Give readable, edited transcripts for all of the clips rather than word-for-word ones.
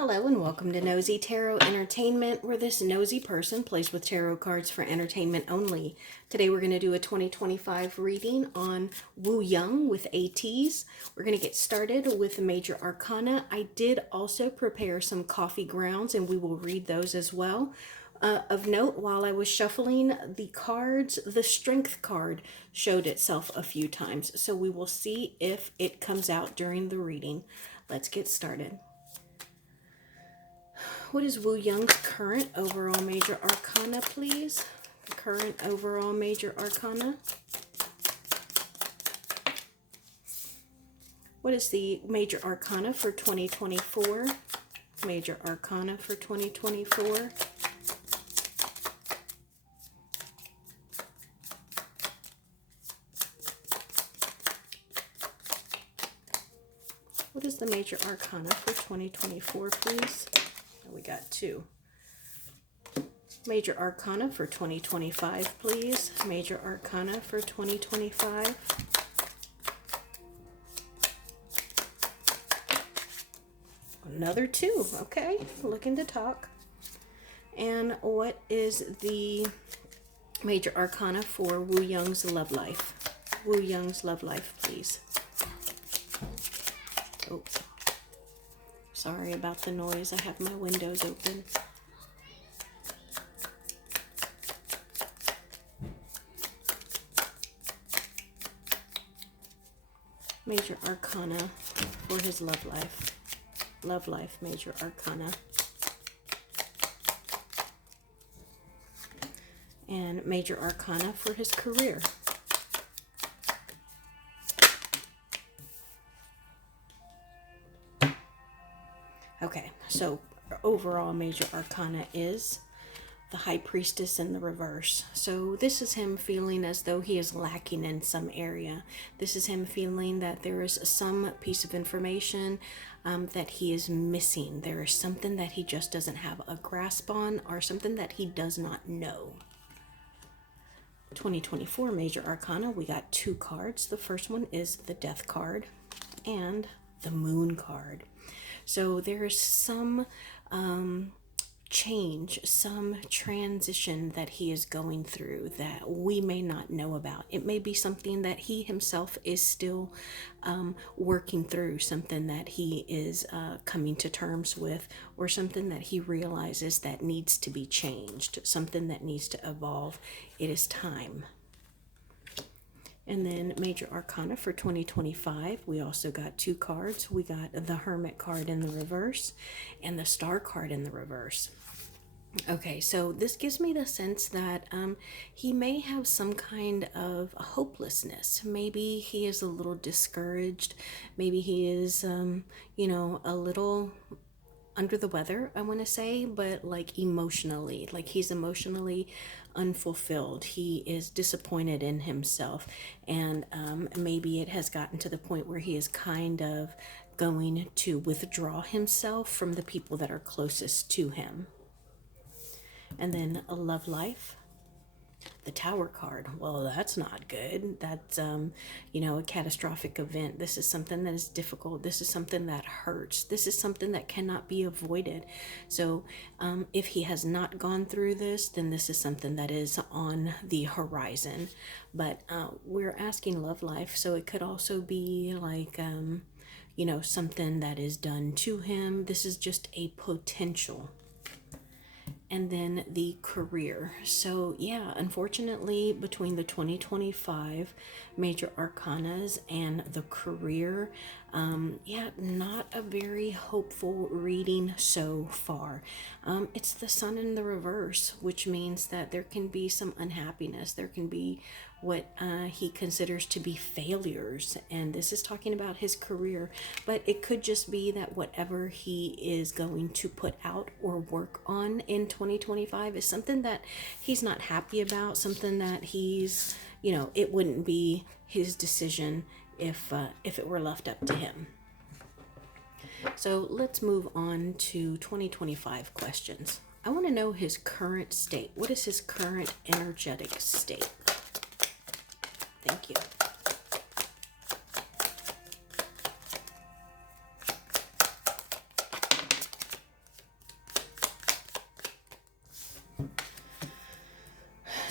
Hello and welcome to Nosy Tarot Entertainment, where this nosy person plays with tarot cards for entertainment only. Today we're going to do a 2025 reading on Wooyoung with Ateez. We're going to get started with the Major Arcana. I did also prepare some coffee grounds and we will read those as well. Of note, while I was shuffling the cards, the Strength card showed itself a few times. So we will see if it comes out during the reading. Let's get started. What is Wooyoung's current overall major arcana, please? Current overall major arcana. What is the major arcana for 2024? Major arcana for 2024. What is the major arcana for 2024, please? We got two. Major arcana for 2025, please. Major arcana for 2025. Another two. Okay, looking to talk. And what is the major arcana for Wooyoung's love life? Wooyoung's love life, please. Oh. Sorry about the noise. I have my windows open. Major arcana for his love life. Love life, major arcana. And major arcana for his career. Okay, so overall major arcana is the High Priestess in the reverse. So this is him feeling as though he is lacking in some area. This is him feeling that there is some piece of information that he is missing. There is something that he just doesn't have a grasp on, or something that he does not know. 2024 major arcana, we got two cards. The first one is the Death card and the Moon card. So there is some change, some transition that he is going through that we may not know about. It may be something that he himself is still working through, something that he is coming to terms with, or something that he realizes that needs to be changed, something that needs to evolve. It is time. And then major arcana for 2025, we also got two cards. We got the Hermit card in the reverse and the Star card in the reverse. Okay, so this gives me the sense that he may have some kind of hopelessness. Maybe he is a little discouraged. Maybe he is, a little under the weather, I want to say, but like emotionally, like he's emotionally unfulfilled. He is disappointed in himself, and maybe it has gotten to the point where he is kind of going to withdraw himself from the people that are closest to him. And then a love life, the Tower card. Well, that's not good. That's a catastrophic event. This is something that is difficult. This is something that hurts. This is something that cannot be avoided. So if he has not gone through this, then this is something that is on the horizon. But we're asking love life, so it could also be like something that is done to him. This is just a potential. And then the career. So yeah, unfortunately, between the 2025 major arcanas and the career, not a very hopeful reading so far. It's the Sun in the reverse, which means that there can be some unhappiness. There can be what he considers to be failures, and this is talking about his career, but it could just be that whatever he is going to put out or work on in 2025 is something that he's not happy about, something that he's, it wouldn't be his decision if it were left up to him. So let's move on to 2025 questions. I want to know his current state. What is his current energetic state? Thank you.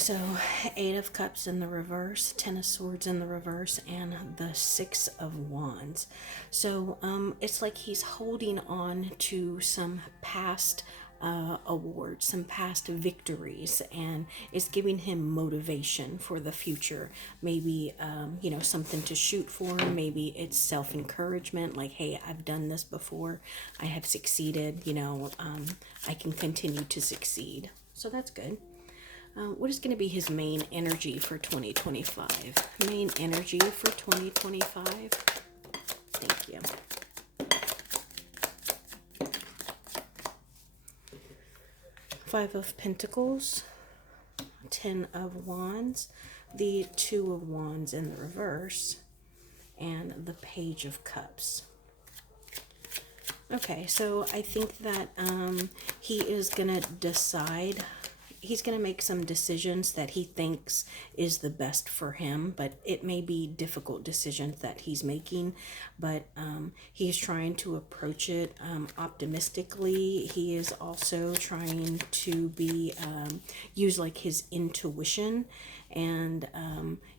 So, Eight of Cups in the reverse, Ten of Swords in the reverse, and the Six of Wands. So, it's like he's holding on to some past awards, some past victories, and it's giving him motivation for the future. Maybe, something to shoot for. Maybe it's self encouragement, like, hey, I've done this before, I have succeeded, I can continue to succeed. So, that's good. What is going to be his main energy for 2025? Main energy for 2025. Thank you. Five of Pentacles, Ten of Wands, the Two of Wands in the reverse, and the Page of Cups. Okay, so I think that he is going to decide. He's going to make some decisions that he thinks is the best for him, but it may be difficult decisions that he's making, but he's trying to approach it optimistically. He is also trying to use like his intuition, and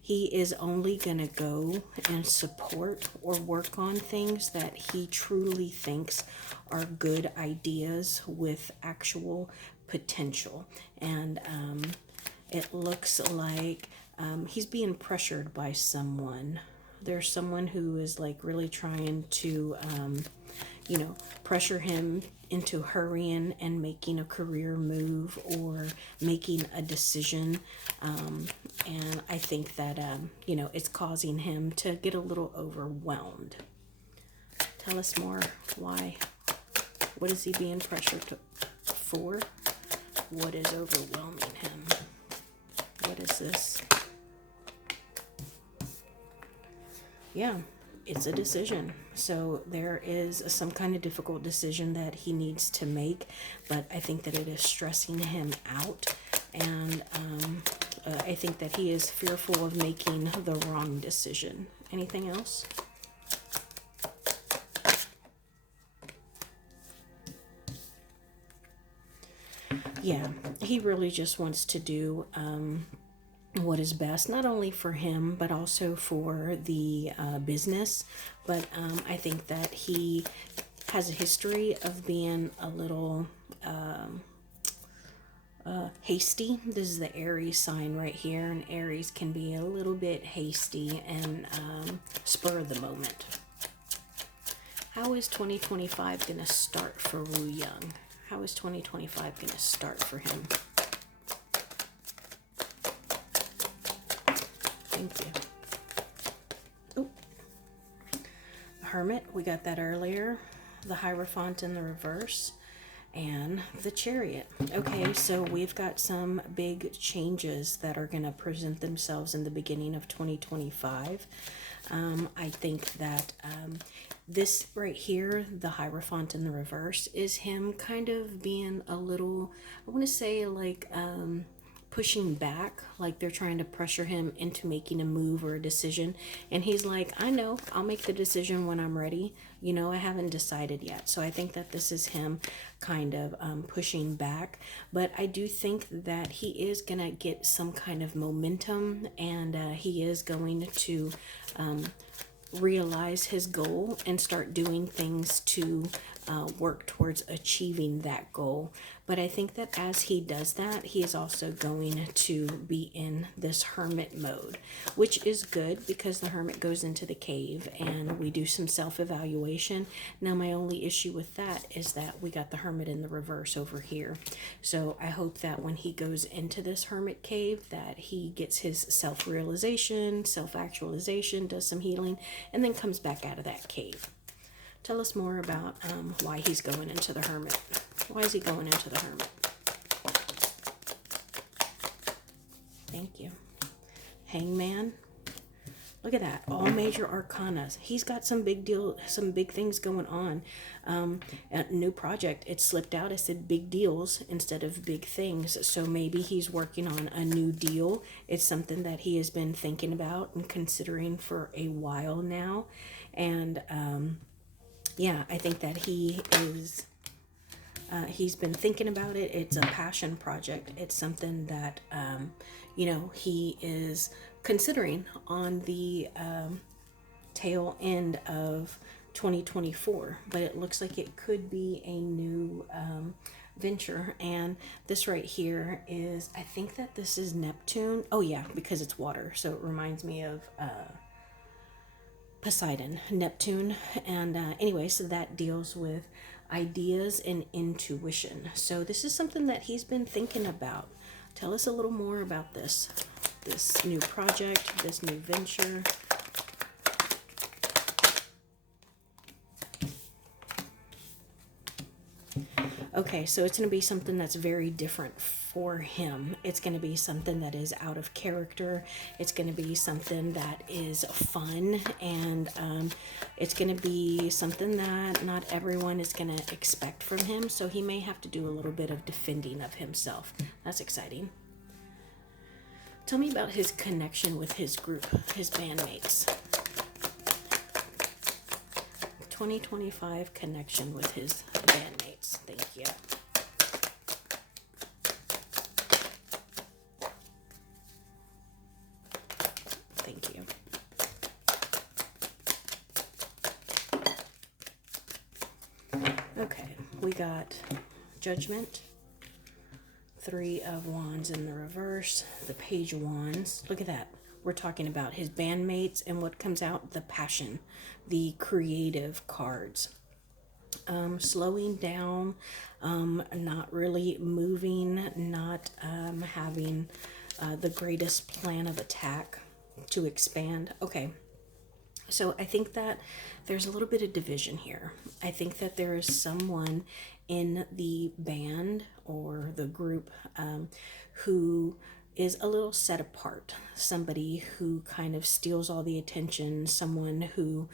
he is only going to go and support or work on things that he truly thinks are good ideas with actual potential. And it looks like he's being pressured by someone. There's someone who is like really trying to pressure him into hurrying and making a career move or making a decision, and I think that it's causing him to get a little overwhelmed. Tell us more. Why? What is he being pressured for? What is overwhelming him? What is this? Yeah, it's a decision. So there is some kind of difficult decision that he needs to make, but I think that it is stressing him out, and I think that he is fearful of making the wrong decision. Anything else? Yeah, he really just wants to do what is best, not only for him, but also for the business. But I think that he has a history of being a little hasty. This is the Aries sign right here, and Aries can be a little bit hasty and spur of the moment. How is 2025 going to start for Wooyoung? How is 2025 going to start for him? Thank you. Oh, Hermit, we got that earlier. The Hierophant in the reverse, and the Chariot. Okay, so we've got some big changes that are going to present themselves in the beginning of 2025. I think that this right here, the Hierophant in the reverse, is him kind of being a little, I want to say like pushing back, like they're trying to pressure him into making a move or a decision. And he's like, I know, I'll make the decision when I'm ready. I haven't decided yet. So I think that this is him kind of pushing back. But I do think that he is going to get some kind of momentum, and he is going to realize his goal and start doing things to work towards achieving that goal. But I think that as he does that, he is also going to be in this hermit mode, which is good because the hermit goes into the cave and we do some self-evaluation. Now, my only issue with that is that we got the hermit in the reverse over here. So I hope that when he goes into this hermit cave, that he gets his self-realization, self-actualization, does some healing, and then comes back out of that cave. Tell us more about why he's going into the hermit. Why is he going into the hermit? Thank you. Hangman. Look at that. All major arcana. He's got some big things going on. A new project. It slipped out. I said big deals instead of big things. So maybe he's working on a new deal. It's something that he has been thinking about and considering for a while now. And yeah, I think that he is He's been thinking about it. It's a passion project. It's something that, he is considering on the tail end of 2024, but it looks like it could be a new venture. And this right here is, I think that this is Neptune. Oh, yeah, because it's water. So it reminds me of Poseidon, Neptune. And anyway, so that deals with ideas and intuition. So this is something that he's been thinking about. Tell us a little more about this new project, this new venture. Okay, so it's going to be something that's very different for him. It's going to be something that is out of character. It's going to be something that is fun, and it's going to be something that not everyone is going to expect from him. So he may have to do a little bit of defending of himself. That's exciting. Tell me about his connection with his group, his bandmates. 2025 connection with his bandmates. Thank you. Thank you. Okay, we got Judgment, Three of Wands in the reverse, the Page of Wands. Look at that. We're talking about his bandmates, and what comes out, the passion, the creative cards. Slowing down, not really moving, not having the greatest plan of attack to expand. Okay, so I think that there's a little bit of division here. I think that there is someone in the band or the group who is a little set apart, somebody who kind of steals all the attention, someone who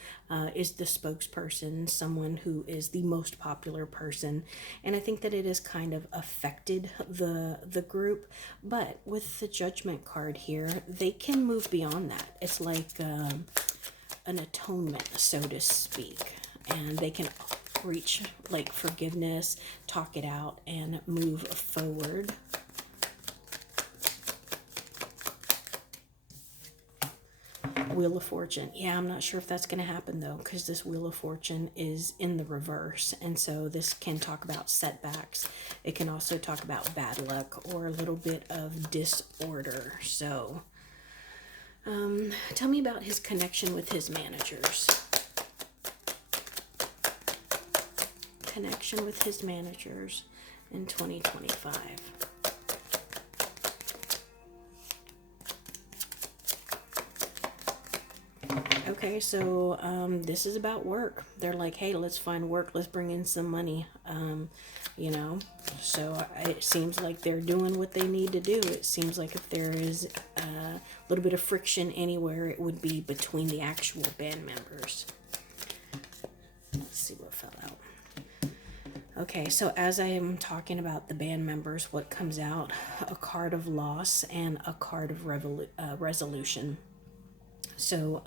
is the spokesperson, someone who is the most popular person. And I think that it has kind of affected the group. But with the Judgment card here, they can move beyond that. It's like an atonement, so to speak, and they can reach like forgiveness, talk it out, and move forward. Wheel of Fortune. Yeah, I'm not sure if that's going to happen though, because this Wheel of Fortune is in the reverse. And so this can talk about setbacks. It can also talk about bad luck or a little bit of disorder. So tell me about his connection with his managers. Connection with his managers in 2025. Okay, so this is about work. They're like, hey, let's find work. Let's bring in some money. So it seems like they're doing what they need to do. It seems like if there is a little bit of friction anywhere, it would be between the actual band members. Let's see what fell out. Okay, so as I am talking about the band members, what comes out? A card of loss and a card of resolution. So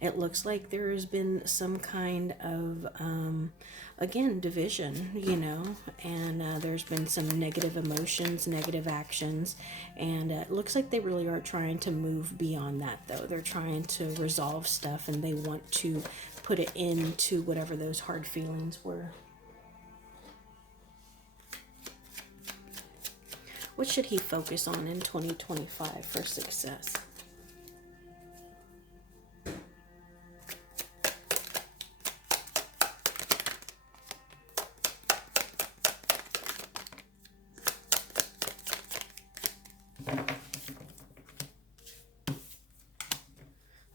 it looks like there has been some kind of, again, division, and there's been some negative emotions, negative actions, and it looks like they really are trying to move beyond that, though. They're trying to resolve stuff, and they want to put it into whatever those hard feelings were. What should he focus on in 2025 for success?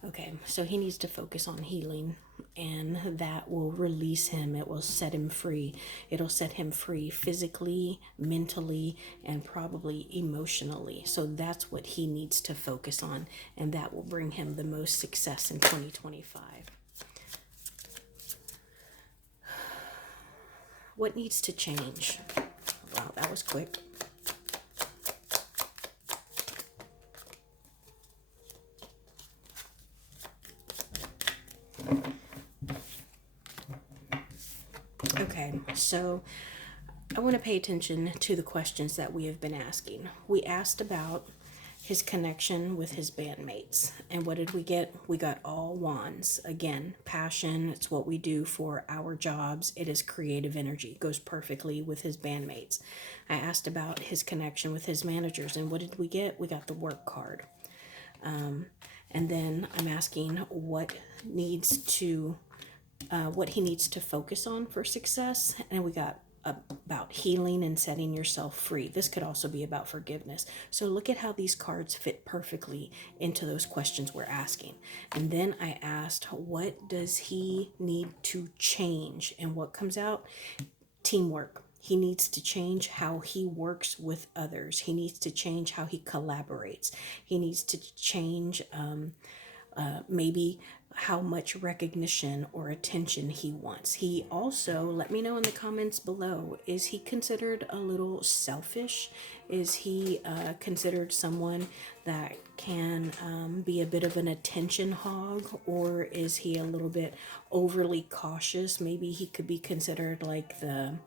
Okay, so he needs to focus on healing, and that will release him. It will set him free. It'll set him free physically, mentally, and probably emotionally. So that's what he needs to focus on, and that will bring him the most success in 2025. What needs to change? Wow, that was quick. Okay, so I want to pay attention to the questions that we have been asking. We asked about his connection with his bandmates. And what did we get? We got all wands. Again, passion, it's what we do for our jobs. It is creative energy. It goes perfectly with his bandmates. I asked about his connection with his managers. And what did we get? We got the work card. And then I'm asking what he needs to focus on for success. And we got about healing and setting yourself free. This could also be about forgiveness. So look at how these cards fit perfectly into those questions we're asking. And then I asked, what does he need to change? And what comes out? Teamwork. He needs to change how he works with others. He needs to change how he collaborates. He needs to change maybe how much recognition or attention he wants. He also, let me know in the comments below, is he considered a little selfish? Is he considered someone that can be a bit of an attention hog? Or is he a little bit overly cautious? Maybe he could be considered like the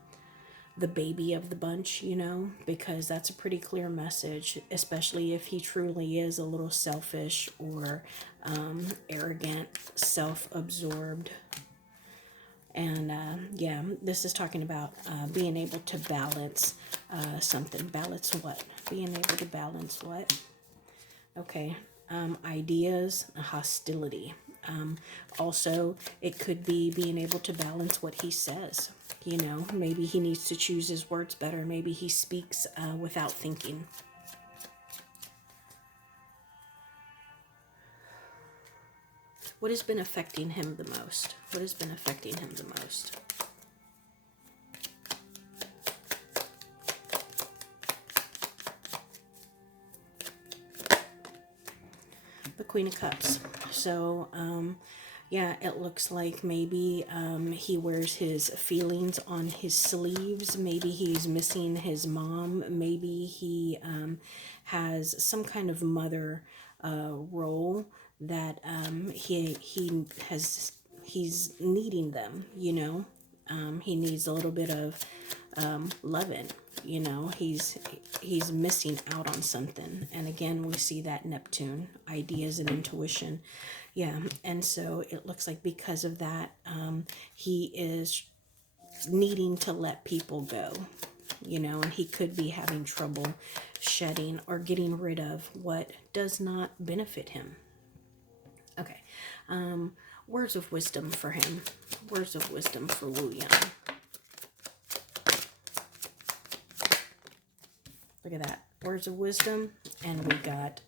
baby of the bunch, because that's a pretty clear message, especially if he truly is a little selfish or arrogant, self-absorbed. And yeah, this is talking about being able to balance something. Balance what? Being able to balance what? Okay. Ideas, hostility. Also, it could be being able to balance what he says. Maybe he needs to choose his words better. Maybe he speaks without thinking. What has been affecting him the most? What has been affecting him the most? The Queen of Cups. So, yeah, it looks like maybe he wears his feelings on his sleeves. Maybe he's missing his mom. Maybe he has some kind of mother role that he's needing them. He needs a little bit of loving. He's missing out on something. And again, we see that Neptune, ideas and intuition. Yeah, and so it looks like because of that, he is needing to let people go, and he could be having trouble shedding or getting rid of what does not benefit him. Okay, words of wisdom for him. Words of wisdom for Wooyoung. Look at that. Words of wisdom. And we got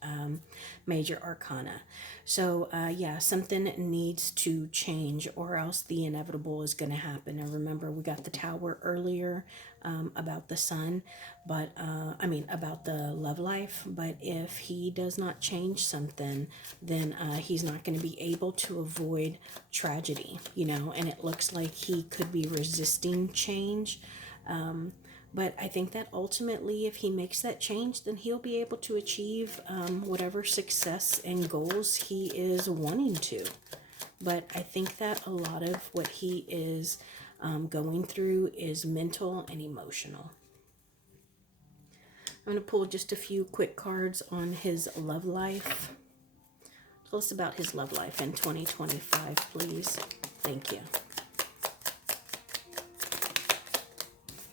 major arcana. So, yeah, something needs to change or else the inevitable is going to happen. And remember, we got the tower earlier about the sun, but about the love life. But if he does not change something, then he's not going to be able to avoid tragedy, and it looks like he could be resisting change. But I think that ultimately, if he makes that change, then he'll be able to achieve whatever success and goals he is wanting to. But I think that a lot of what he is going through is mental and emotional. I'm going to pull just a few quick cards on his love life. Tell us about his love life in 2025, please. Thank you.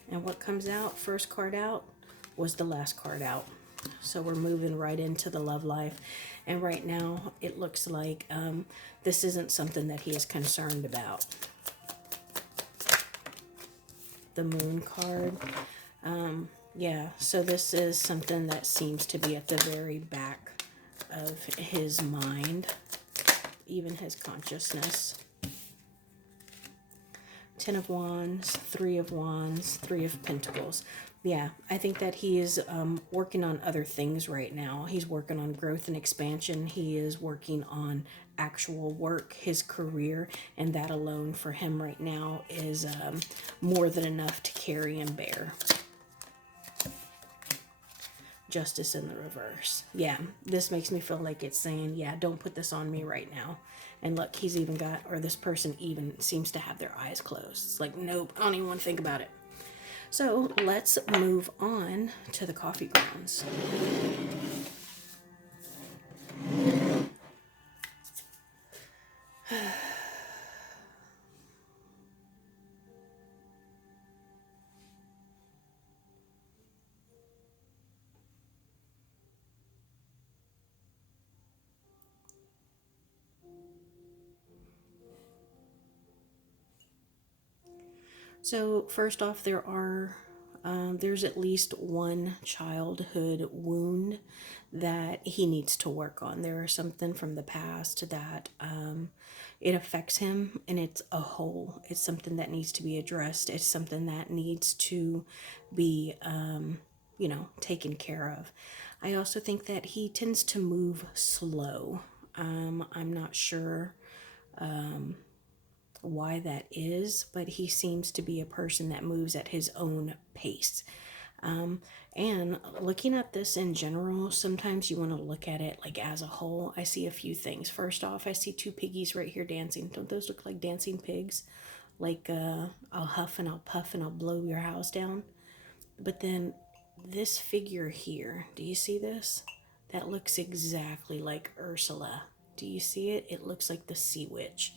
And what comes out, first card out, was the last card out. So we're moving right into the love life. And right now, it looks like this isn't something that he is concerned about. The moon card. Yeah, so this is something that seems to be at the very back of his mind, even his consciousness. 10 of Wands, 3 of Wands, 3 of Pentacles. Yeah, I think that he is working on other things right now. He's working on growth and expansion. He is working on actual work, his career, and that alone for him right now is more than enough to carry and bear. Justice in the reverse. Yeah, this makes me feel like it's saying, yeah, don't put this on me right now. And look, he's even got, or this person even seems to have their eyes closed. It's like, nope, I don't even want to think about it. So let's move on to the coffee grounds. So first off, there's at least one childhood wound that he needs to work on. There is something from the past that it affects him, and it's a hole. It's something that needs to be addressed. It's something that needs to be, taken care of. I also think that he tends to move slow. I'm not sure why that is, but he seems to be a person that moves at his own pace. And looking at this in general, sometimes you want to look at it like as a whole. I see a few things. First off, I see two piggies right here dancing. Don't those look like dancing pigs? Like, I'll huff and I'll puff and I'll blow your house down. But then this figure here, do you see this? That looks exactly like Ursula. Do you see it? It looks like the sea witch.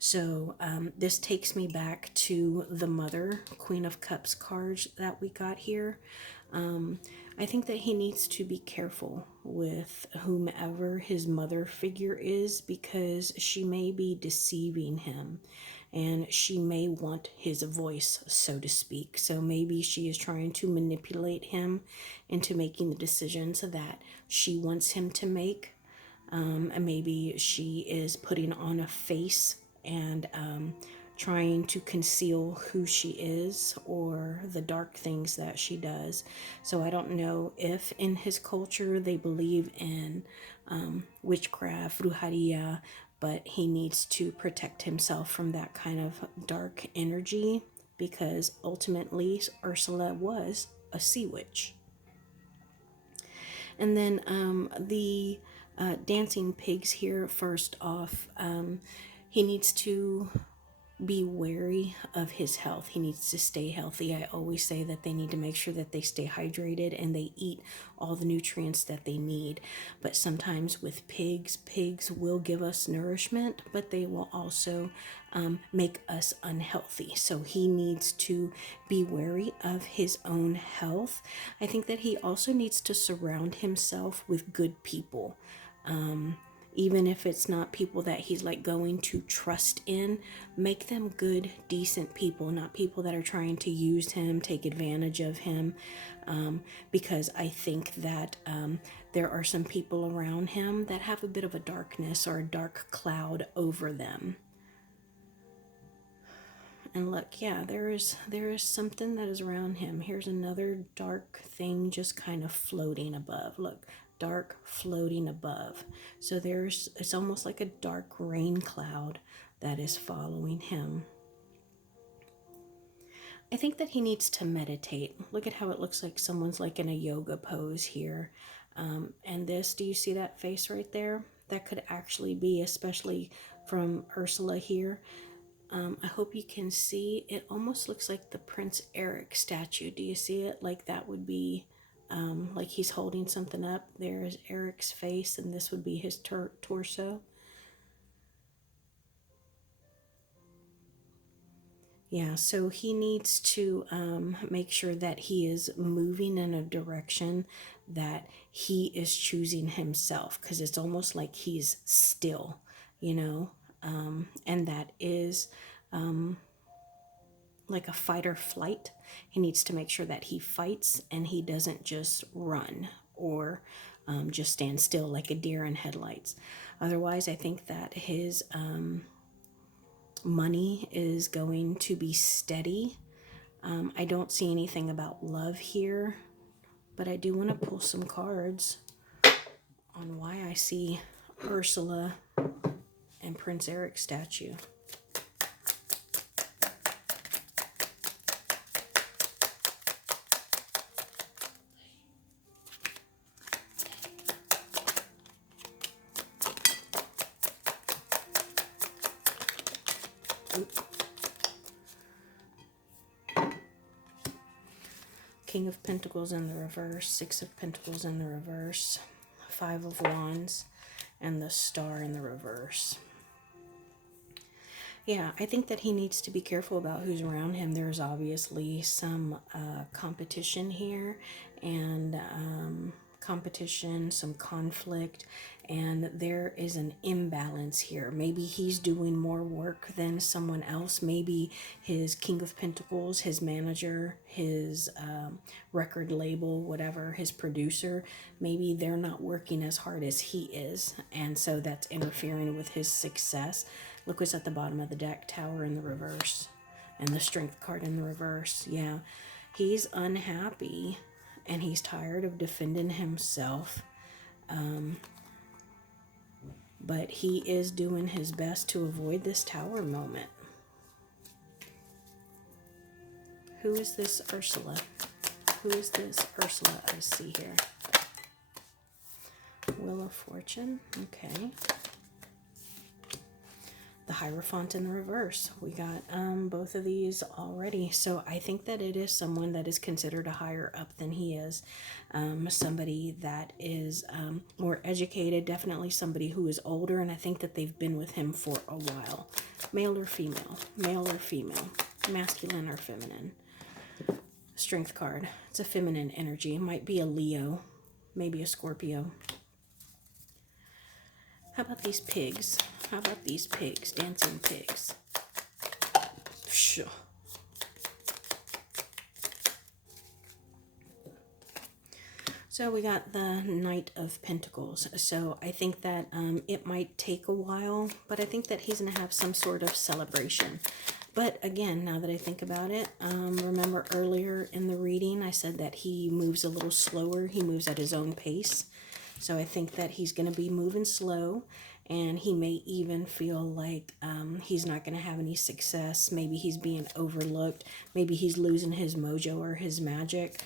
So this takes me back to the Mother, Queen of Cups cards that we got here. I think that he needs to be careful with whomever his mother figure is, because she may be deceiving him and she may want his voice, so to speak. So maybe she is trying to manipulate him into making the decisions that she wants him to make. And maybe she is putting on a face and trying to conceal who she is or the dark things that she does. So I don't know if in his culture they believe in witchcraft, brujeria, but he needs to protect himself from that kind of dark energy, because ultimately Ursula was a sea witch. And then the dancing pigs here, first off, he needs to be wary of his health. He needs to stay healthy. I always say that they need to make sure that they stay hydrated and they eat all the nutrients that they need. But sometimes with pigs will give us nourishment, but they will also make us unhealthy. So he needs to be wary of his own health. I think that he also needs to surround himself with good people. Even if it's not people that he's like going to trust in, make them good, decent people, not people that are trying to use him, take advantage of him. Because I think that there are some people around him that have a bit of a darkness or a dark cloud over them. And look, yeah, there is something that is around him. Here's another dark thing just kind of floating above. Look, dark floating above. So it's almost like a dark rain cloud that is following him. I think that he needs to meditate. Look at how it looks like someone's like in a yoga pose here. And this, do you see that face right there? That could actually be, especially from Ursula here. I hope you can see, it almost looks like the Prince Eric statue. Do you see it? Like that would be like he's holding something up. There is Eric's face, and this would be his torso. Yeah, so he needs to make sure that he is moving in a direction that he is choosing himself, because it's almost like he's still, you know, and that is like a fight or flight. He needs to make sure that he fights and he doesn't just run or just stand still like a deer in headlights. Otherwise, I think that his money is going to be steady. I don't see anything about love here, but I do want to pull some cards on why I see Ursula and Prince Eric statue. King of Pentacles in the reverse, Six of Pentacles in the reverse, Five of Wands, and the Star in the reverse. Yeah, I think that he needs to be careful about who's around him. There's obviously some competition here, and competition, some conflict, and there is an imbalance here. Maybe he's doing more work than someone else. Maybe his King of Pentacles, his manager, his record label, whatever, his producer, maybe they're not working as hard as he is, and so that's interfering with his success. Look what's at the bottom of the deck, Tower in the reverse, and the Strength card in the reverse. Yeah, he's unhappy, and he's tired of defending himself. But he is doing his best to avoid this Tower moment. Who is this Ursula? Who is this Ursula I see here? Wheel of Fortune. Okay. The Hierophant in the reverse. We got both of these already. So I think that it is someone that is considered a higher up than he is. Somebody that is more educated, definitely somebody who is older, and I think that they've been with him for a while. Male or female? Male or female? Masculine or feminine? Strength card. It's a feminine energy. It might be a Leo, maybe a Scorpio. How about these pigs? How about these pigs? Dancing pigs. Sure. So we got the Knight of Pentacles. So I think that it might take a while, but I think that he's going to have some sort of celebration. But again, now that I think about it, remember earlier in the reading, I said that he moves a little slower. He moves at his own pace. So I think that he's going to be moving slow, and he may even feel like he's not going to have any success. Maybe he's being overlooked. Maybe he's losing his mojo or his magic.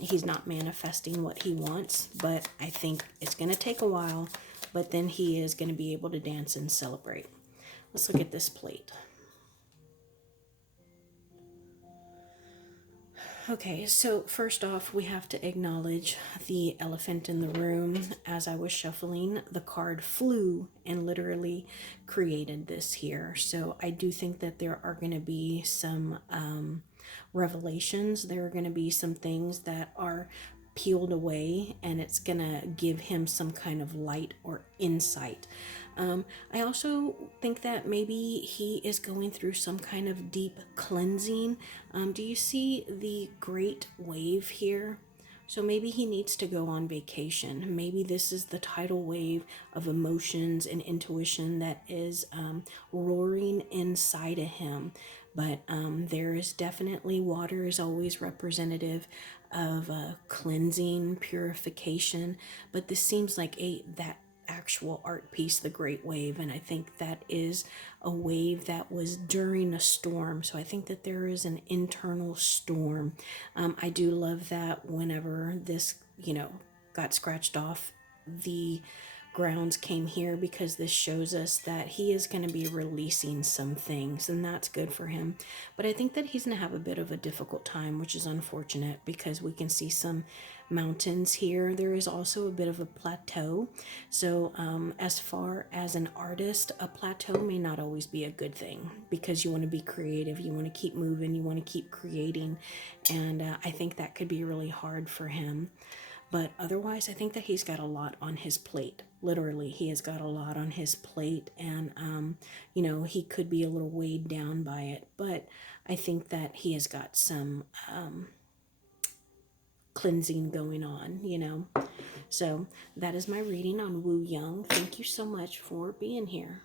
He's not manifesting what he wants, but I think it's going to take a while, but then he is going to be able to dance and celebrate. Let's look at this plate. Okay, so first off, we have to acknowledge the elephant in the room. As I was shuffling, the card flew and literally created this here. So I do think that there are going to be some revelations. There are going to be some things that are peeled away, and it's going to give him some kind of light or insight. I also think that maybe he is going through some kind of deep cleansing. Do you see the great wave here? So maybe he needs to go on vacation. Maybe this is the tidal wave of emotions and intuition that is roaring inside of him. But there is definitely, water is always representative of cleansing, purification. But this seems like that actual art piece, the Great Wave, and I think that is a wave that was during a storm. So I think that there is an internal storm. I do love that whenever this, got scratched off, the grounds came here, because this shows us that he is going to be releasing some things, and that's good for him. But I think that he's going to have a bit of a difficult time, which is unfortunate, because we can see some mountains here. There is also a bit of a plateau. So as far as an artist, a plateau may not always be a good thing, because you want to be creative, you want to keep moving, you want to keep creating, and I think that could be really hard for him. But otherwise, I think that he's got a lot on his plate. Literally, he has got a lot on his plate, and, he could be a little weighed down by it. But I think that he has got some cleansing going on. So that is my reading on Wooyoung. Thank you so much for being here.